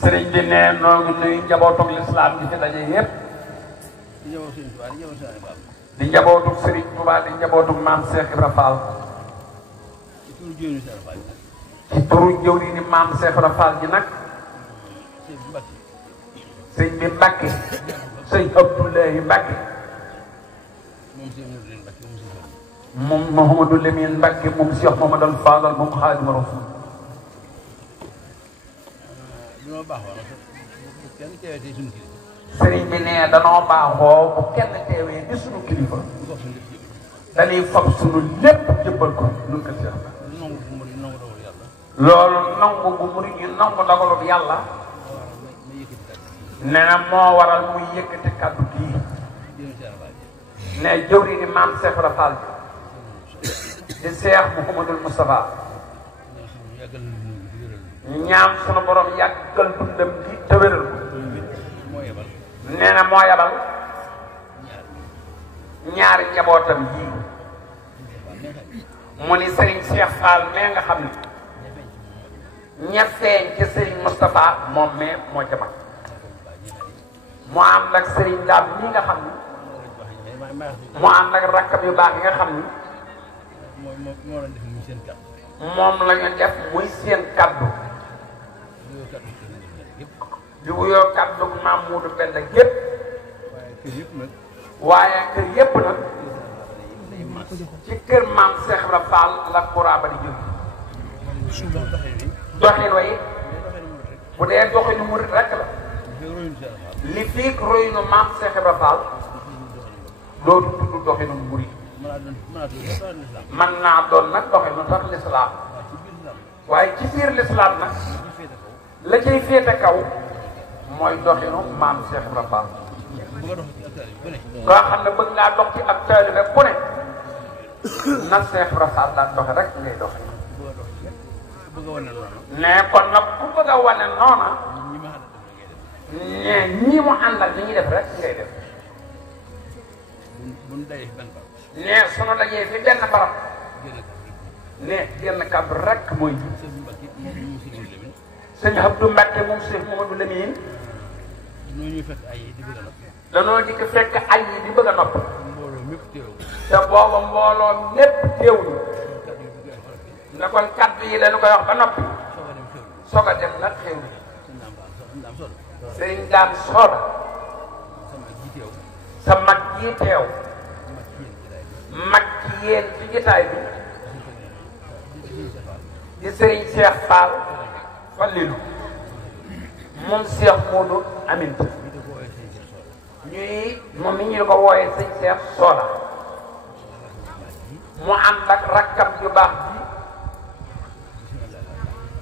sëriñ bi ne noo ngi nuyu njabootu lislaam bi fi daje yépp di njabootu sëriñ Tuubaa di njabootu maam Cheikh Ibra Fall ci turu jëwriñu maam Cheikh Ibra Fall ji nag sëñ bi Mbàkke sëñ Abdoulaye Mbàkke moom Mouhamadou Lamine Mbàkke moom Cheikh Mamadou Fadal moom Xaadimu Rasuul sëriñ bi ne danoo baaxoo bu kenn teewee di sunu kilifa dañuy fab sunu lépp jëbbal ko nun ko Cheikh loolu nangu bu murid yi nangu dogalub yàlla nee na moo waral muy yëkkati kàddu gii ne jëwri ni maam Cheikh Ibra Fall di Cheikh Mouhamadul Moustapha ñaan sunu borom yàggal dundam gi te wéral ko nee na moo yabal ñaari njabootam yii mu ni Serigne Cheikh Fall mais nga xam ne ña feeñ ci Serigne Moustapha moom mais moo ca mag mu ànd ak Serigne Dame mii nga xam ni mu ànd ak rakkam yu baax yi nga xam ni moom la ñu def muy seen kaddu di wuyoo kaddu maam Muudu Penda gépp waaye kër yépp nag ci kër maam Cheikh Ibra Fall la courant ba di jóge doxin way bu dee doxinu murit rek la li fii royunu maam Cheikh Ibra Fall dootu tudd doxinu murit man naa doon nag doxinu sax lislaam waaye ci biir lislaam nag la cay féete kaw mooy doxinu maam Cheikh Ibra Fall koo xam ne bëgg ngaa dox ci ak taalibe ku ne na Cheikh Ibra Fall daan doxe rek ngay doxe ne kon nag ku bëgg a wane noona ne ñii mu àndal li ñuy def rek ngay def ne sunu dajee fi benn barab ne genn kàddu rek mooy sëñ Abdou Mbacke moom Cheikh Mamadou Lamine danoo dikk fekk ay yi di bëgg a nopp te booba mbooloo mépp teewlu ne kon kaddu yi dañu koy wax ba noppi soog a dem nag xew sëriñ Daan Sooda sa mag ji teew mag ci yéen ci jotaay bi di sëriñ Cheikh Fall Fallilu moom Cheikh Modou Aminta ñuy moom mi ñu ko wooyee sëñ Cheikh Sooda mu ànd ak rakkam yu baax bi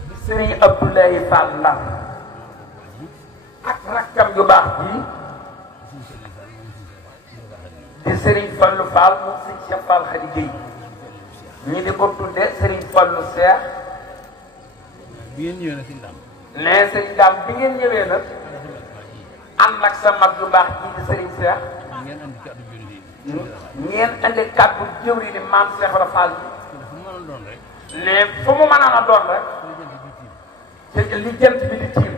di sëriñ Abdoulaye Fall Ndar ak rakkam yu baax bi di Serigne Fallou Fall moom sëñ Cheikh Fall Khady Gueye ñi di ko tudde Serigne Fallou Cheikh ne Serigne Dame bi ngeen ñëwee nag ànd ak sa mag yu baax ji di Serigne Cheikh ngeen indi kàddu jëwri ni maam Cheikh Ibra Fall bi ne fu mu mënoon a doon rek te li jant bi di tiim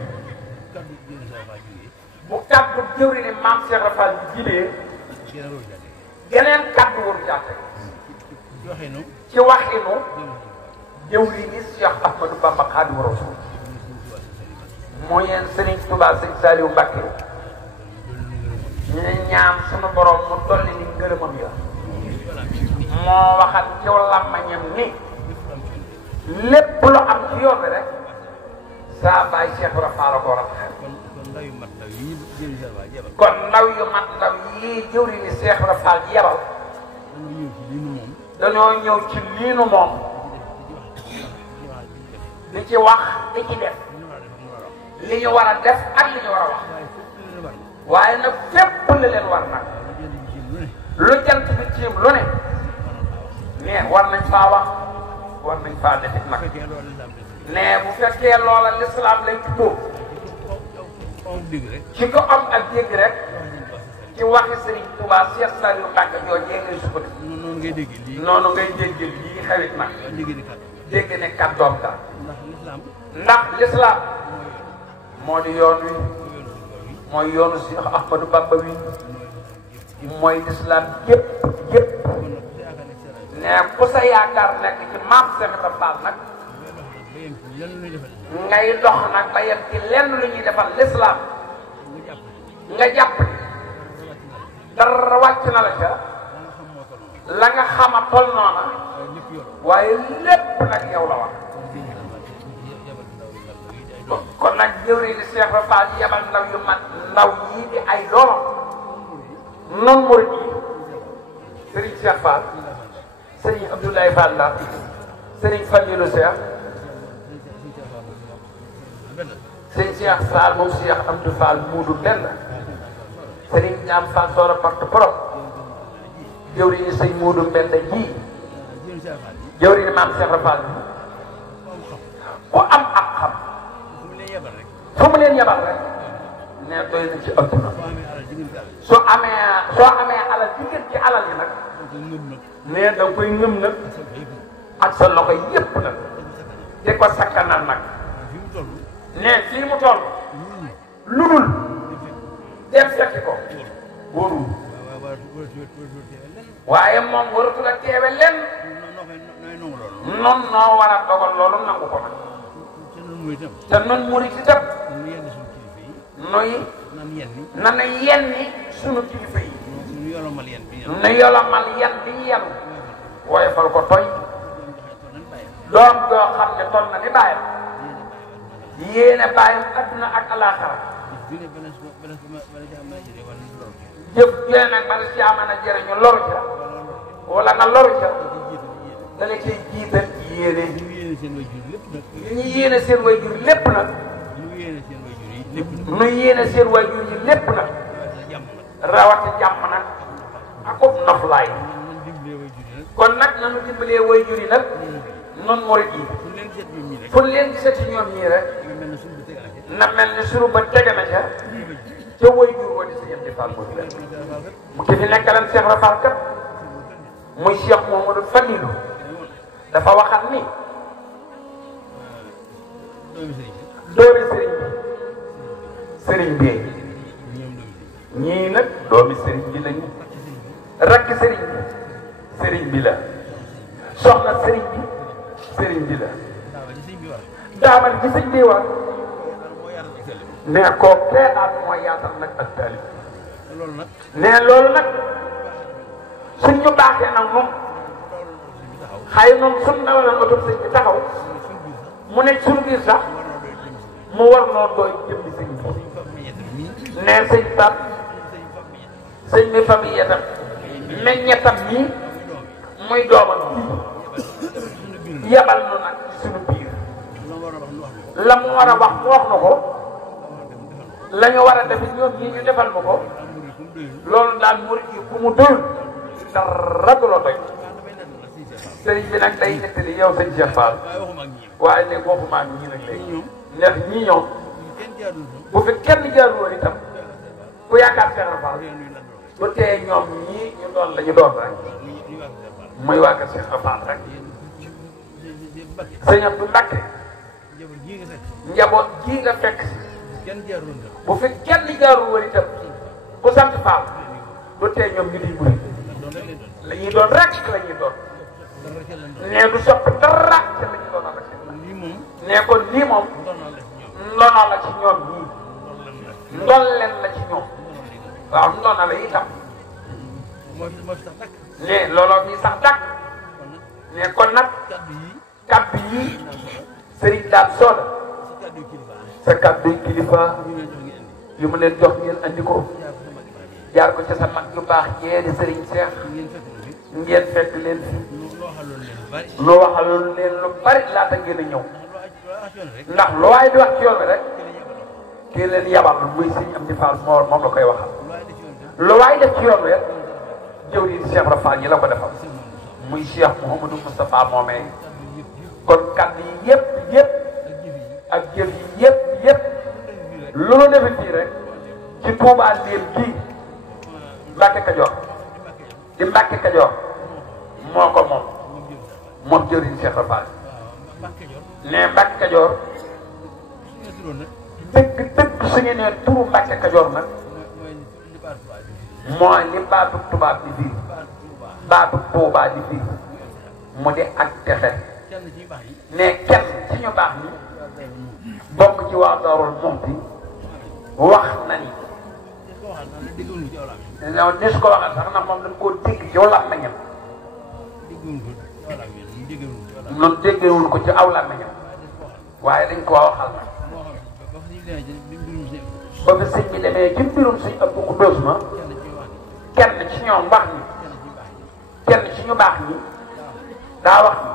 bu kàddu jëwri ni maam Cheikh Ibra Fall bi jibee geneen kàddu waru jàtte ci waxinu jëwri ni Cheikh Ahmadou Bamba Khadimu Rasul mooy yéen Serigne Touba Sëñ Saliou Mbacke ñu ne ñaan sunu borom mu dolli ni ngërëmam ya moo waxat ci làmmañam ni lépp lu am ci yoon bi rek saa baay Cheikh Ibra Fall ko rafet kon ndaw yu mat ndaw yii jëwri ni Cheikh Ibra Fall ji yebal dañoo ñëw ci liinu moom li ci wax li ci def li ñu war a def ak li ñu war a wax waaye nag fépp la leen war nag lu jant bi tiim lu ne mais war nañ faa wax war nañ faa defit nag mais bu fekkee loola lislaam lay tuddoo ci ko am ak dégg rek ci waxi Serigne Touba Cheikh Saliou Mbacke joojee ngay sukkandiku noonu ngay dégg lii xewit nag dégg ne kàddoom la ndax lislaam moo di yoon wi mooy yoonu Cheikh Ahmadou Bamba wi mooy lislaam yépp yépp ne ku sa yaakaar nekk ci maam Cheikh Ibra Fall nag ngay dox nag ba yem ci lenn lu ñuy defal lislaam nga jàpp dara wàcc na la ca la nga xama tol noona waaye lépp nag yow la wax kon nag jëwri di Cheikh Ibra Fall yebal ndaw yu mat ndaw yii di ay doomam noonu murid yi Serigne Cheikh Fall Serigne Abdoulaye Fall Ndar Serigne Fallilou Cheikh Serigne Cheikh Fall moom Cheikh Amdou Fall muudu benn Serigne Dame Fall Soora porte-parole jëwri ni sëñ muudu mbend ji jëwri ni maam Cheikh Ibra Fall ku am ak xam fu mu leen yebal rek ne doy na ci adduna soo amee alal ci gën ci alal yi nag ne da nga koy ngëm nag ak sa loxo yépp nag di ko sakkanal nag ne fii mu toll lu dul dem fekki ko wóorul waaye moom waratu la teewe lenn noonu noo war a dogal loolu nangu ko nag te nun murid ci dëpp nuy nana yenni sunu kilifa yi na yolomal yan bi yenu waaye fal ko toy doom joo xam ne toll na ni bàyyam yéene bàyyam adduna ak alaaxara jëf jee nag bala si mën a jëriñu loru ca wala nga loru ca da nga ciy jiital yéene li ñu yéene seen waajur lépp nag nu yéene seen waajur yi lépp nag rawati jàmm nag akub noflaay kon nag nanu dimbalee waajur yi nag noonu murid yi fu leen gisati ñoom ñii rek na mel ni sunu ba tege na ca waajur wa di sa yem di Fall mu ki fi nekkalan Cheikh Ibra Fall kat muy Cheikh Mouhamadou Fallilou dafa waxat ni doomi sëriñ bi ñii nag doomi sëriñ bi lañu rakk sëriñ bi la soxna sëriñ bi la daamal ci sëñ bi war ne koo kee daal mooy yaatal nag ak taalib ne loolu nag suñ ñu baaxee nag moom xëy moom suñ dawaloon oto sëñ bi taxaw mu nekk suñu biir sax mu war noo doy jëmmi sëñ bi ne sëñ Pape sëñ bi famille yatam meññetam ñii muy doomam bii yebal nu nag ci suñu biir la mu war a wax mu wax na ko la ñu war a def ñoom ñii ñu defal ma ko loolu daal murid yi ku mu doyul dara du la doy sëriñ bi nag day nettali yow sëñ Cheikh Fall waaye léegi waxuma ak ñii nag léegi ndax ñii ñoom bu fi kenn jaarul woon itam ku yaakaar Cheikh Ibra Fall bu tee ñoom ñii ñu doon la ñu doon rek muy waa kër Cheikh Ibra Fall rek sëñ Abdou Mbacké njaboot gii nga fekk bu fi kenn jaarul woon itam ku sant Fall bu tee ñoom ñu di bëri la ñuy doon rek la ñuy doon nee du soppi dara te la ñu doon rek nee kon lii moom ndono la ci ñoom ñii ndolleen la ci ñoom waaw ndono la itam nee looloo fi sax dakk nee kon nag kaddu yii Serigne Dame Soda sa kaddu kilifa yu mu leen jox ngeen andi ko jaar ko ci sa mag yu baax jee di Serigne Cheikh ngeen fekk leen fi lu waxaloon leen lu bari laata ngeen a ñëw ndax lu waay di wax ci yoon bi rek kii leen yabal muy Serigne Amdi Fall moom la koy waxal lu waay def ci yoon bi rek jëw di Cheikh Ibra Fall yi la ko defal muy Cheikh Mouhamadou Moustapha moomee kon kàddu yi yëpp ak jëf yi yëpp lu nu defe fii rek ci Touba Ndéem gii Mbàkke Kajoor di Mbàkke Kajoor moo ko moom jëriñ Cheikh Ibra Fall ne Mbàkke Kajoor dëgg dëgg su ngeen nee turu Mbàkke Kajoor nag mooy li baatu tubaab di firi baatu Tuubaa di firi mu di ak texe ne kenn ci ñu baax ñi bokk ci waa Daarul Muxti wax na ni non ni su ko waxal sax nag moom dañ koo dégg ci làmmiñam noonu déggewul ko ci aw làmmiñam waaye dañ koo waxal ba fi sëñ bi demee ci mbirum suñ ëpp ku dóos ma kenn ci ñoom baax ñi kenn ci ñu baax ñi daa wax ni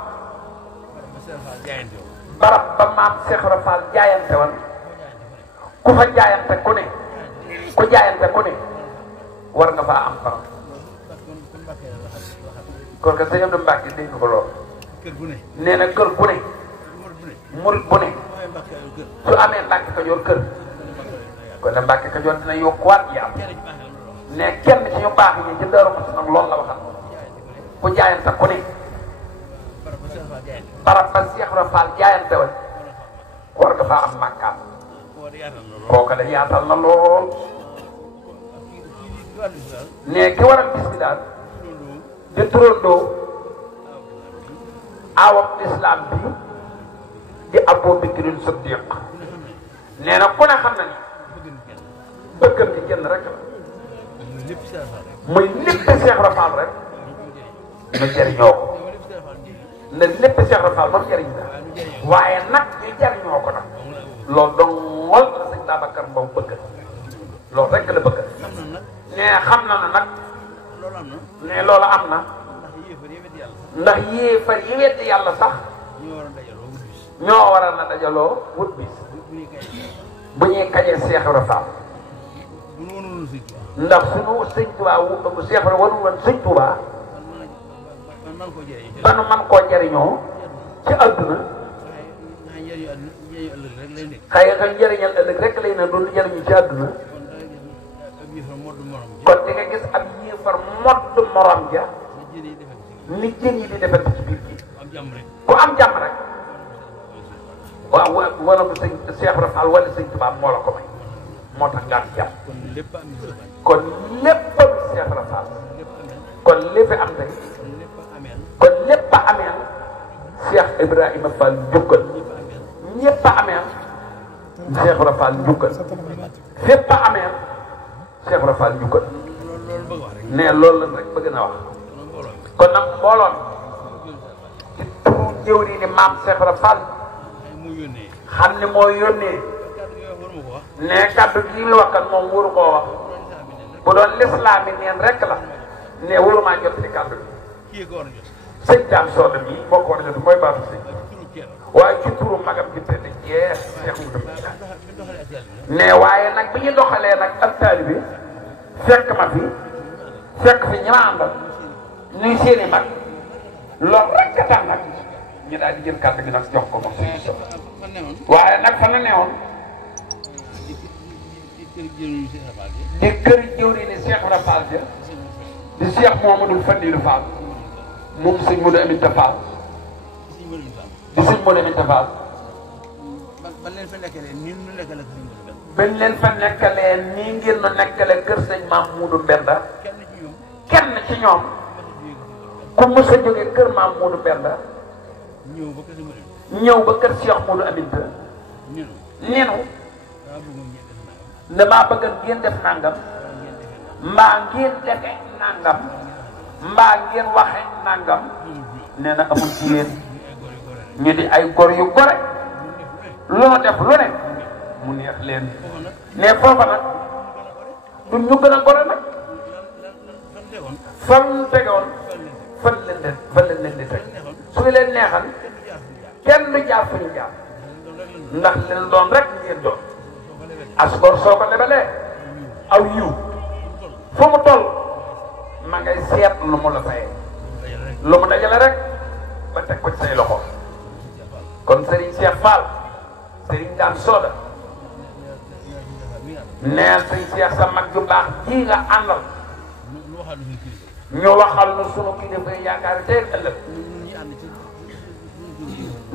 barab ba maam Cheikh Ibra Fall jaayante woon ku fa jaayante ku ne ku jaayante ku ne war nga faa am barab kon que sëñ Abdou Mbacke dégg ko lool nee na kër gu ne murit bu ne su amee Mbacke Kajoor kër kon ne Mbacke Kajoor dina yokkuwaat yi am ne kenn ci ñu baax ñi ci Daaru Muxti nag loolu la waxal ku jaayante ku ne barab ba Cheikh Ibra Fall jaayante woon war nga faa am màkkaam kooka la yaatal na lool ne ki waral bis bi daal di turandoo awam islam bi di Abu Bakrin Siddiq nee na ku ne xam na ni bëggam ci kenn rek la muy lépp Cheikh Ibra Fall rek ñu jëriñoo ko ne lépp Cheikh Ibra Fall moom jëriñ la waaye nag ñu jëriñoo ko nag loolu donc wol la sëñ Babacar Mbow bëgg loolu rek la bëgg ne xam na ne nag ne loolu am na ndax yéefar yi weddi yàlla sax ñoo waral na dajaloo wut bis bu ñuy kañee Cheikh Ibra Fall ndax suñu sëñ Tuubaa bu Cheikh Ibra warul woon sëñ Tuubaa ba nu man koo jariñoo ci àdduna xëy na njëriñal ëllëg rek lay na doon jariñu ci àdduna kon di nga gis ab yéefar modd morom ja ni jën yi di defante ci biir gi ku am jàmm rek waaw wala bu sëñ Cheikh Ibra Fall wala sëñ Tuubaa moo la ko may moo tax nga am jàmm kon lépp am Cheikh Ibra Fall kon lépp am tey kon lépp a ameel Cheikh Ibrahima Fall njukkal ñëpp a ameel Cheikh Ibra Fall njukkal fépp a ameel Cheikh Ibra Fall njukkal ne loolu la rek bëgg na wax kon nag mbooloon ci turu jëwri ni maam Cheikh Ibra Fall xam ne moo yónnee ne kàddu gi la wax kat moom wóoru koo wax bu doon lislaam yi neen rek la ne wóoru maa jot ci kàddu gi sëñ Thiam Soda mii moo ko war a jot mooy baatu sëñ waaye ci turu magam gi tëdd jeex Cheikh Moudou ne waaye nag bi ñu doxalee nag ak taalibe bi fekk ma fi fekk fi ñi ma àndal ñuy seeni mag loolu rek a tax nag ñu daal di jël kàddu gi nag jox ko moom suñu soxla waaye nag fa na newoon di kër jëwri ni Cheikh Ibra Fall ja di Cheikh Mouhamadoul Fadilou Fall moom sëñ Modou Aminta Fall di sëñ Modou Aminta Fall ban leen fa nekkalee nii nu nekkale kër bañ leen fa nekkalee nii ngeen nu nekkale kër sëñ Maam Modou Mbenda kenn ci ñoom ku mës a jógee kër Maam Modou Mbenda ñëw ba kër Cheikh Modou Aminta neenu damaa bëgg ngeen def nangam mbaa ngeen defe nangam mbaa ngeen waxe nangam nee na amul ci yéen ñu di ay gor yu gore lu nu def lu ne mu neex leen ne foofa nag du ñu gën a gore nag fan tegoon fan leen di teg su leen neexal kenn du jaar fu ñu jaar ndax leen doon rek ngeen doon asgor soo ko lebalee aw yiw fu mu toll ma ngay seet lu mu la fayee lu mu dajale rek ba teg ko ci say loxo kon Serigne Cheikh Fall Serigne Thiam Soda neel Serigne Cheikh sa mag ju baax ji nga àndal ñu waxal nu sunu kilifa yi yaakaar tey ëllëg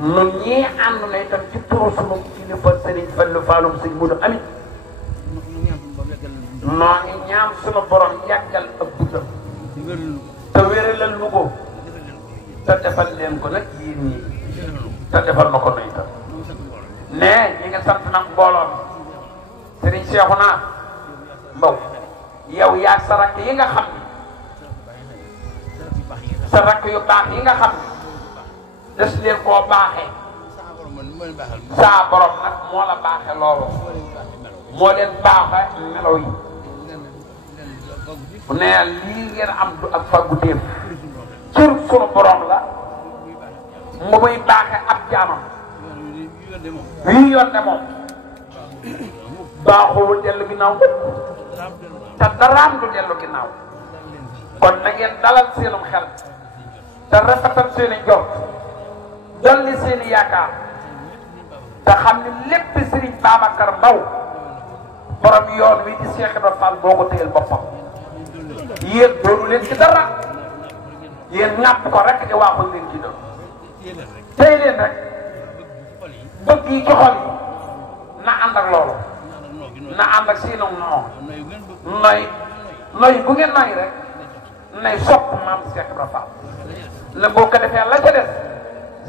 ñun ñii ànd na itam ci turu sunu kilifa Sëriñ Fallu Faalum sëñ Mudu Amit noo ngi ñaan sunu borom yàggal ak guddam te wéralal nu ko te defal leen ko nag yéen ñi te defal na ko nuy tam ne ñi nga sant nag mbooloo mi Sëriñ Seexuna Mbaw yow yaa sa rakk yi nga xam ni sa rakk yu baax yi nga xam ni des leen koo baaxee saa borom nag moo la baaxee loolu moo leen baaxe melaw yi ne lii ngeen am du ak faggu déef cër sunu borom la mu muy baaxe ab jaamam wii yoon de moom baaxul dellu ginnaaw te daraam du dellu ginnaaw kon na ngeen dalal seenum xel te rafetal seeni jot dolli seeni yaakaar te xam ni lépp Serigne Babacar Mbaw borom yoon wi di Cheikh Ibrahima Fall boo ko téyel boppam yéen doonu leen ci dara yéen ñàpp ko rek di waaxul leen ci doon tey leen rek bëgg yi ci xol yi na ànd ak loolu na ànd ak seenu noy bu ngeen noy rek nay sopp maam Cheikh Ibrahima Fall la boo ko defee la ca des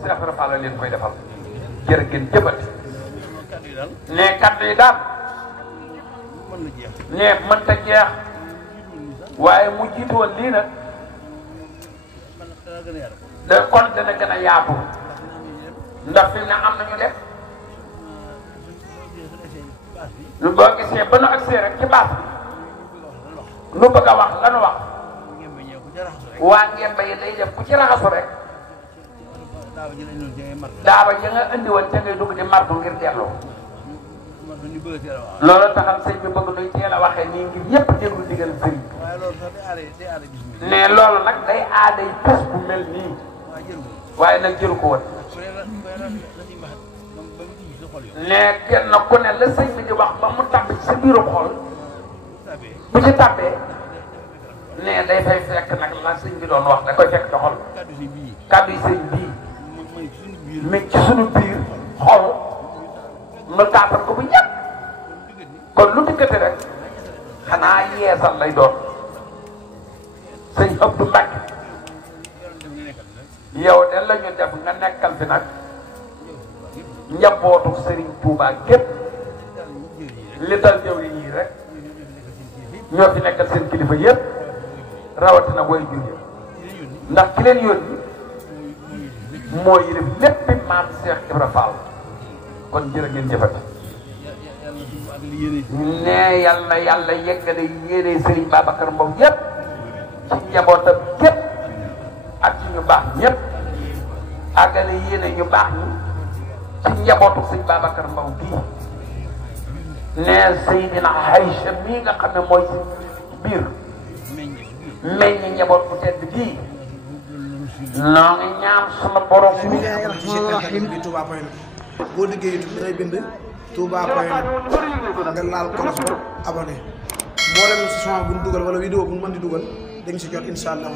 Cheikh Ibrahima Fall la leen koy defal jërë ngeen jëfati ne kaddu yi daal ne mënta jeex waaye mu jiitu woon lii nag da kon dana gën a yaatu ndax fi mu ne am nañu def lu boo gisee ba nu agsee rek ci baas bi lu bëgg a wax lanu wax waa ngeen bay day def ku ci raxasu rek daaba ja nga indi woon ca ngay dugg di martu ngir delloo loolu taxam sëñ bi bëgg nuy teel a waxee nii ngir ñëpp déglu digal sëriñ ne loolu nag day aaday pus bu mel nii waaye nag jëru ko woon ne kenn ku ne la sëñ bi di wax ba mu tàbbi ci sa biirum xol bu ci tàbbee ne day fay fekk nag la sëñ bi doon wax da koy fekk ci xol kàddu yi sëñ bii mi ci sunu biir xol nu taatal ko bu ñàkk kon lu diggante rek xanaa yeesal lay doon sëñ Abdou Mbacke yow de la ñu def nga nekkal fi nag njabootu Serigne Touba gépp li dal jëw yi rek ñoo fi nekkal seen kilifa yëpp rawatina booy jur yi ndax ki leen yónni moo yilif lépp maam Cheikh Ibra Fall kon jërë ngeen jëfati ne yàlla yàlla yeggale yéene Serigne Babacar Mbow yëpp ci njabootam gépp ak ci ñu baax ñëpp àggale yéene ñu baax ñi ci njabootu Serigne Babacar Mbow bii ne Seydina Aïcha mii nga xam ne mooy si biir meññ njaboot bu tedd bii noo ngi ñaan sunu borom. bismillaahi rahmaani rahiim bi Touba point boo liggéey YouTube dangay bind Touba point nga laal kolos ba abonné mboolem son bu ñu dugal wala vidéo bu ñu mën di dugal da nga si jot incha allah.